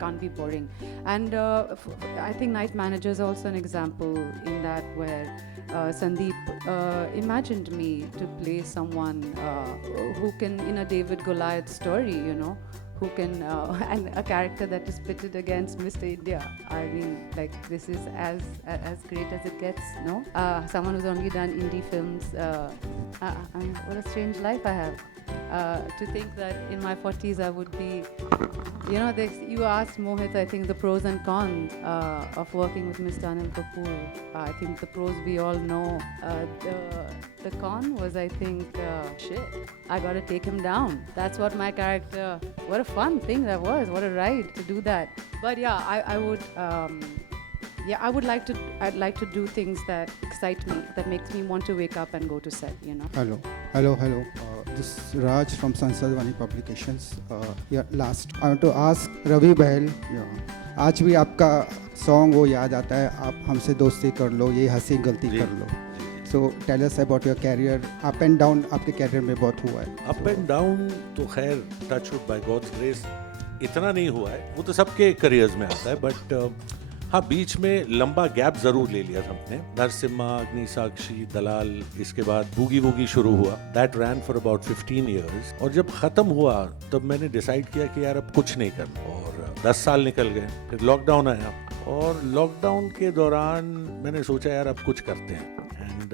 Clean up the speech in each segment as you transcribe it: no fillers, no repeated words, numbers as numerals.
can't be boring. And I think Night Manager is also an example in that where Sandeep imagined me to play someone who can, in a David Goliath story, you know, who can, and a character that is pitted against Mr. India. I mean, like, this is as great as it gets, no? Someone who's only done indie films. I mean, what a strange life I have. To think that in my 40s I would be, you know, you asked Mohit, I think, the pros and cons of working with Mr. Anil Kapoor. I think the pros we all know. The con was, I think, shit, I got to take him down. That's what my character, what a fun thing that was, what a ride to do that. But yeah, I'd like to do things that excite me, that makes me want to wake up and go to set, you know. Hello. This is Raj from Sansadvani Publications. Last, I want to ask Ravi Bahel. आज भी आपका song वो याद आता है, आप हमसे दोस्ती कर लो, ये हंसी गलती कर लो. So tell us about your career. Up and down आपके career में बहुत हुआ है. Up and down तो खैर touch wood by God's grace इतना नहीं हुआ है, वो तो सबके careers में आता है, but हाँ, बीच में लंबा गैप जरूर ले लिया था हमने. नरसिम्हा, अग्नि साक्षी, दलाल, इसके बाद बूगी वूगी शुरू हुआ. That ran for about 15 years. और जब खत्म हुआ तब मैंने डिसाइड किया कि यार अब कुछ नहीं करना, और 10 साल निकल गए. फिर लॉकडाउन आया, और लॉकडाउन के दौरान मैंने सोचा यार अब कुछ करते हैं. And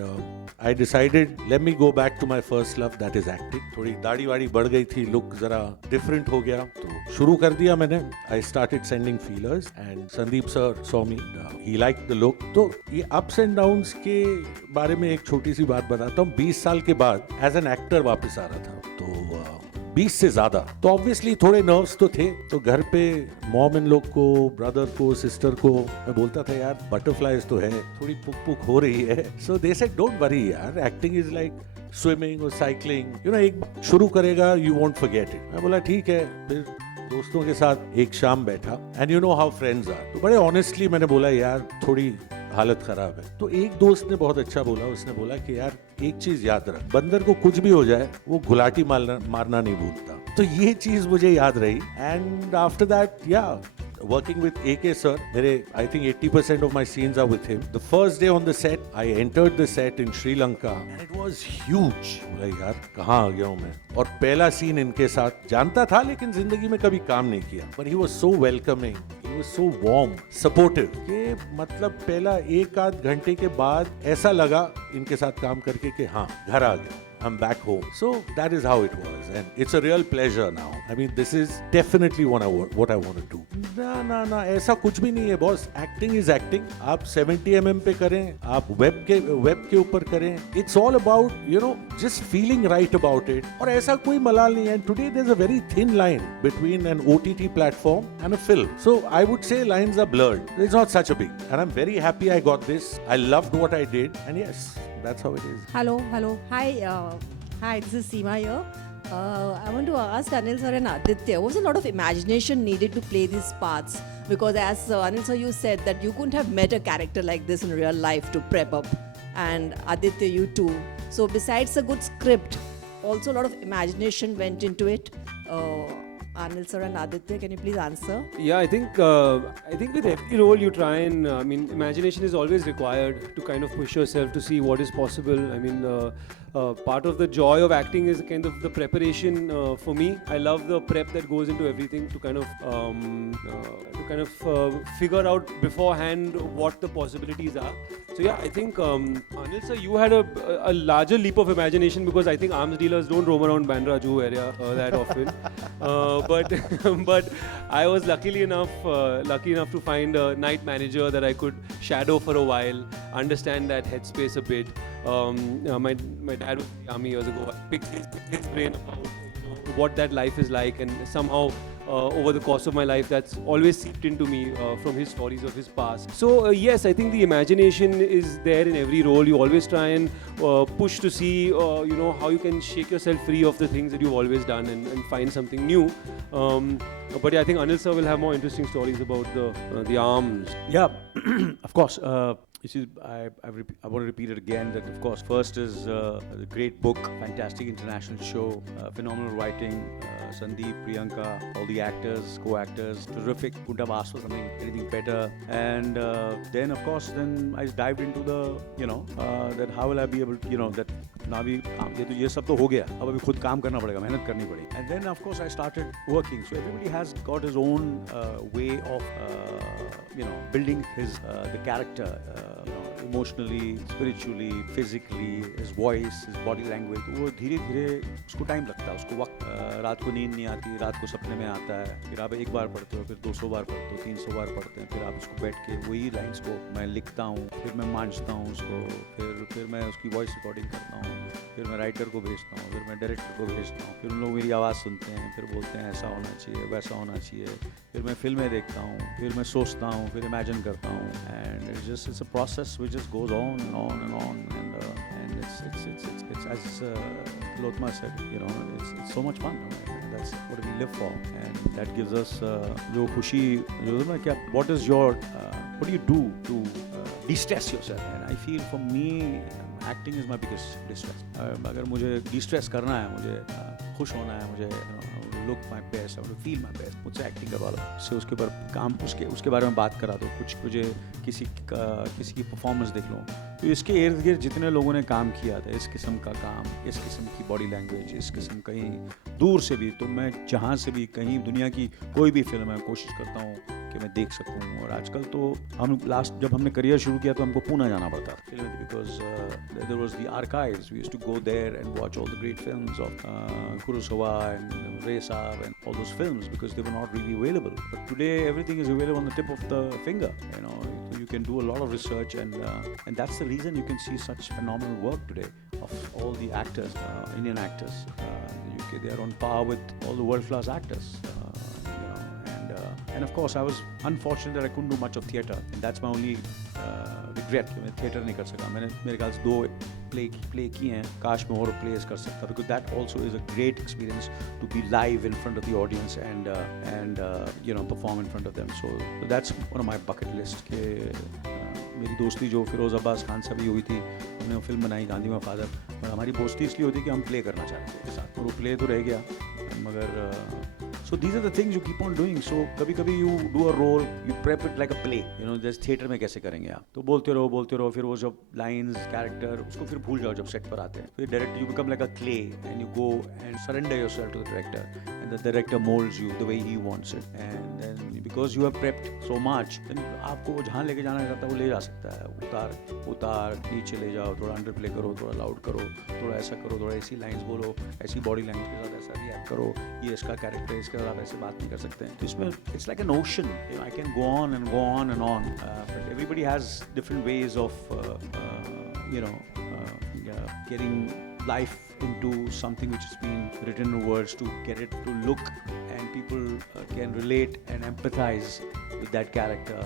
I decided, let me go back to my first love, that is acting. थोड़ी दाढ़ी वाड़ी बढ़ गई थी, लुक जरा डिफरेंट हो गया, तो शुरू कर दिया मैंने. I started sending feelers and Sandeep sir saw me. He liked the look. तो ये ups and downs के बारे में एक छोटी सी बात बताता हूँ. 20 साल के बाद एज एन एक्टर वापस आ रहा था, तो 20 से ज्यादा, तो ऑब्वियसली थोड़े नर्व्स तो थे. तो घर पे मॉम इन लोग को, ब्रदर को, सिस्टर को मैं बोलता था यार बटरफ्लाइज तो है, थोड़ी पुक पुक हो रही है. सो दे सेड डोंट वरी यार, एक्टिंग इज लाइक स्विमिंग और साइकिलिंग, यू नो, एक शुरू करेगा यू वोंट फॉरगेट इट. मैं बोला ठीक है. फिर दोस्तों के साथ एक शाम बैठा, and you know how friends are, तो बड़े ऑनेस्टली मैंने बोला यार थोड़ी हालत खराब है. तो एक दोस्त ने बहुत अच्छा बोला, उसने बोला कि यार एक चीज याद रख, बंदर को कुछ भी हो जाए वो घुलाटी मारना नहीं भूलता. तो ये चीज मुझे याद रही. And after that working with AK sir, I think 80% of my scenes are with him. The first day on the set, I entered the set in Sri Lanka and it was huge. बोला यार कहाँ आ गया हूँ मैं. और पहला scene इनके साथ, जानता था लेकिन जिंदगी में कभी काम नहीं किया. But he was so welcoming, he was so warm, supportive. कि मतलब पहला एक आध घंटे के बाद ऐसा लगा इनके साथ काम करके कि हाँ घर आ गया, I'm back home. So that is how it was, and it's a real pleasure now. I mean, this is definitely what I want to do. ना ऐसा कुछ भी नहीं है बॉस. Acting is acting. आप 70 mm पे करें, आप वेब के ऊपर करें. It's all about, you know, just feeling right about it. और ऐसा कोई मलाल नहीं है. Today there's a very thin line between an OTT platform and a film. So I would say lines are blurred. It's not such a big. And I'm very happy I got this. I loved what I did, and yes, that's how it is. Hello. Hi, this is Seema here. I want to ask Anil sir and Aditya, was a lot of imagination needed to play these parts? Because as Anil sir, you said that you couldn't have met a character like this in real life to prep up. And Aditya, you too. So besides a good script, also a lot of imagination went into it. Anil sir and Aditya, can you please answer? Yeah, I think with every role you try and, imagination is always required to kind of push yourself to see what is possible. I mean, part of the joy of acting is kind of the preparation for me. I love the prep that goes into everything to kind of figure out beforehand what the possibilities are. So yeah, I think Anil sir, you had a larger leap of imagination because I think arms dealers don't roam around Bandra Jew area that often. But I was lucky enough to find a night manager that I could shadow for a while, understand that headspace a bit. My dad was in the army years ago. I picked his brain about what that life is like, and somehow over the course of my life, that's always seeped into me from his stories of his past. So yes, I think the imagination is there in every role. You always try and push to see, how you can shake yourself free of the things that you've always done and find something new. But yeah, I think Anil sir will have more interesting stories about the arms. Yeah, of course. I want to repeat it again that of course first is the great book, fantastic international show, phenomenal writing, Sandeep, Priyanka, all the actors, co-actors, terrific. Couldn't have asked for anything better. And then of course then I dived into the that how will I be able to that ना भी काम ये सब तो हो गया, अब अभी खुद काम करना पड़ेगा, मेहनत करनी पड़ेगी. And then of course I started working. So everybody has got his own way of building his the character. Emotionally, spiritually, physically, his voice, his body language. वो धीरे धीरे उसको टाइम लगता है, उसको वक्त. रात को नींद नहीं आती, रात को सपने में आता है, फिर आप एक बार पढ़ते हो, फिर 200 बार पढ़ते हो, 300 बार पढ़ते हैं, फिर आप उसको बैठ के वही लाइन्स को मैं लिखता हूँ, फिर मैं मांझता हूँ उसको, फिर मैं उसकी वॉइस रिकॉर्डिंग करता हूँ, फिर मैं राइटर को भेजता हूँ, फिर मैं डायरेक्टर को भेजता हूँ, फिर उन लोग मेरी आवाज़ सुनते हैं, फिर बोलते हैं ऐसा होना चाहिए, वैसा होना चाहिए, फिर मैं फिल्में देखता हूँ, फिर मैं सोचता हूँ, फिर इमेजिन करता हूँ. And it's a process which just goes on and on and on, and it's as Lotma said, it's so much fun. That's what we live for, and that gives us जो खुशी जो ना क्या, what do you do to de-stress yourself? And I feel for me acting is my biggest distress. अगर मुझे de-stress करना है, मुझे खुश होना है, मुझे look my best, I want to feel my best, मुझसे एक्टिंग करवा लो, उससे उसके ऊपर काम उसके बारे में बात करा दो, कुछ मुझे किसी की परफॉर्मेंस देख लो. तो इसके इर्द गिर्द जितने लोगों ने काम किया था, इस किस्म का काम, इस किस्म की बॉडी लैंग्वेज, इस किस्म कहीं दूर से भी, तो मैं जहाँ से भी कहीं दुनिया की कोई भी फिल्म है कोशिश करता हूँ कि मैं देख सकूँ. और आजकल तो हम जब हमने करियर शुरू किया तो हमको पुणे जाना पड़ता था, because there was the archives. We used to go there and watch all the great films of Kurosawa and Ray sahab and all those films, because they were not really available. But today everything is available on the tip of the finger. You can do a lot of research, and that's the reason you can see such phenomenal work today of all the actors, Indian actors in the UK. They are on par with all the world-class actors, and of course I was unfortunate that I couldn't do much of theatre, and that's my only regret कि मैं theatre नहीं कर सका. मैंने मेरे ख्याल से 2 play किए हैं, काश मैं और plays कर सकता, because that also is a great experience to be live in front of the audience and perform in front of them. So that's one of my bucket list. कि मेरी दोस्ती जो फिरोज अब्बास खान से भी हुई थी, हमने वो फिल्म बनाई गांधी माँ फादर, और हमारी दोस्ती इसलिए होती कि हम प्ले करना चाहते थे साथ, और वो प्ले तो रह गया, मगर so these are the things you keep on doing. So कभी-कभी you do a role, you prep it like a play. जैसे थिएटर में कैसे करेंगे आप, तो बोलते रहो, फिर वो जब लाइंस, कैरेक्टर, उसको फिर भूल जाओ जब सेट पर आते हैं. फिर direct you become like a clay and you go and surrender yourself to the director, and the director molds you the way he wants it. And then because you have prepped so much, then आपको जहाँ लेके जाना चाहता है वो ले जा सकता है. उतार नीचे ले जाओ, थोड़ा अंडर प्ले करो, थोड़ा लाउड करो, थोड़ा ऐसा करो, थोड़ा ऐसी लाइंस बोलो, ऐसी बॉडी लैंग्वेज के साथ ऐसा रिएक्ट करो, ये इसका कैरेक्टर, इसके साथ आप ऐसे बात नहीं कर सकते हैं. तो इसमें it's like an ocean. I can go on and go on and on, but everybody has different ways of getting life into something which has been written in words, to get it to look, and people can relate and empathize with that character.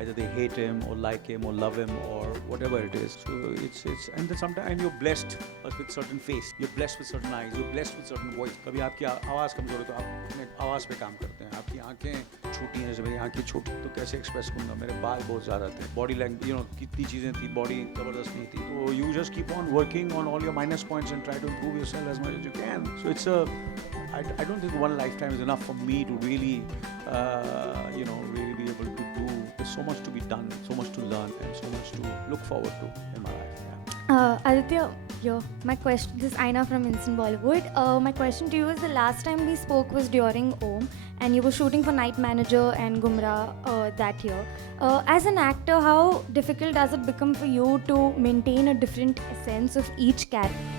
Either they hate him or like him or love him or whatever it is. So it's and then sometimes you're blessed with certain face, you're blessed with certain eyes, you're blessed with certain voice. कभी आपकी आवाज़ कमज़ोर है तो आप अपने आवाज़ पे काम करते हैं. आपकी आंखें छोटी हैं, जैसे मेरी आंखें छोटी, तो कैसे एक्सप्रेस करूँगा. मेरे बाल बहुत ज़्यादा थे, बॉडी लैंग्वेज कितनी चीज़ें थी, बॉडी ज़बरदस्त नहीं थी. तो you just keep on working on all your minus points and try to improve yourself as much as you can. So it's I don't think one lifetime is enough for me to really really be able to do. There's so much to be done, so much to learn, and so much to look forward to in my life. Yeah. Aditya, my question, this is Aina from Instant Bollywood. My question to you is, the last time we spoke was during Om, and you were shooting for Night Manager and Gumrah that year. As an actor, how difficult does it become for you to maintain a different sense of each character?